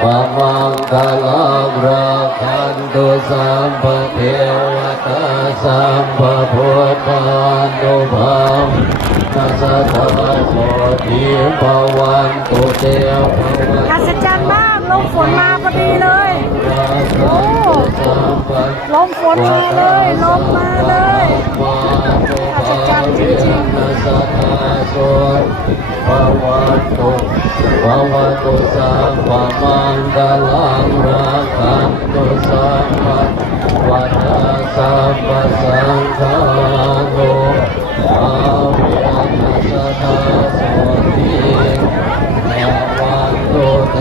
ปะมังคลังราคันตุสัมปะเทวตาสัมปะพุทธานุภาพนัสสะโสติภวันตุเตภวัน อัศจรรย์มากลมฝนมาพอดีเลยโอ้ลมฝนมาเลยลมมาเลยอัศจรรย์จริงๆ ภวตุสัมปะมังคลังราคันตุสัมปะวัฏฏัสสัมปะสังฆานุอาวินัสสะโสติภวันตุเต